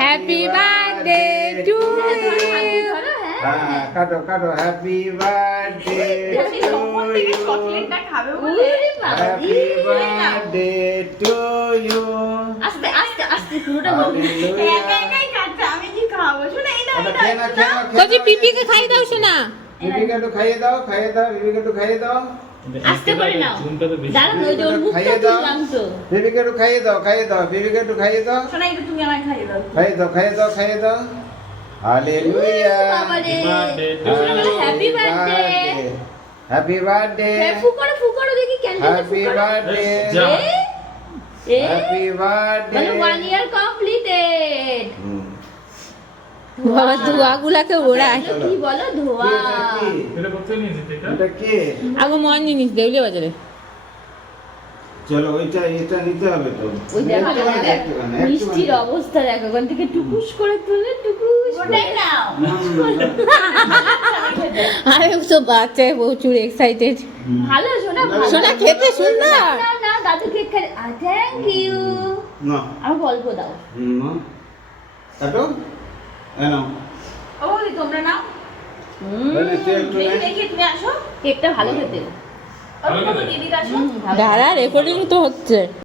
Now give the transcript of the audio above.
Happy birthday to ধরো হ্যাঁ কাটো কাটো হ্যাপি বার্থডে টু ইউ চকলেটটা খাবে ওরে বাবা হ্যাপি বার্থডে টু ইউ আস্তে আস্তে আস্তে পুরোটা বলবি কি খাব শুনে এই না আচ্ছা খেয়ে না খেয়ে না বলছি পিপিকে খাইয়ে দাও শোনা। বিবিকে একটু খাইয়ে দাও খাইয়ে দাও বিবিকে একটু খাইয়ে দাও। আস্তে করে নাও। দাঁড়ান ওই যে ওর মুখটা তুললাম তো বিবিকে একটু খাইয়ে দাও খাইয়ে দাও বিবিকে একটু খাইয়ে দাও। শোনা একটু তুমি আমায় খাইয়ে দাও। খাইয়ে দাও খাইয়ে দাও খাইয়ে দাও। Hallelujah. Happy birthday happy birthday ফু করো ফু করো দেখি candle happy birthday happy birthday মানে ওয়ান ইয়ার কমপ্লিটেড বাবা ধোয়াগুলাকে ওড়ায়। কি বলো? ধোয়া। আগো মন জিনিস দেউলে বাজারে। চলো ওইটা এটা নিতে হবে তো। ওই দেখো একটুখানি, দেখো, একটুখানি, মিষ্টির অবস্থা দেখো ওখান থেকে টুকুস করে তুলে টুকুস ওটাই নাও। না, না, না। আরে তো বাচ্চা প্রচুর এক্সাইটেড ভালো ভালো। শোনা খেতে সুন্দর। না না দাদু কেক খাই থ্যাংক ইউ না। আমাকে অল্প দাও। না। নাও। ও দি তোমরা নাও। হুম, তাহলে দেখি দেখি তুমি আসো। কেকটা ভালো খেতে। ও দিদি আসো। দাঁড়া রেকর্ডিং তো হচ্ছে।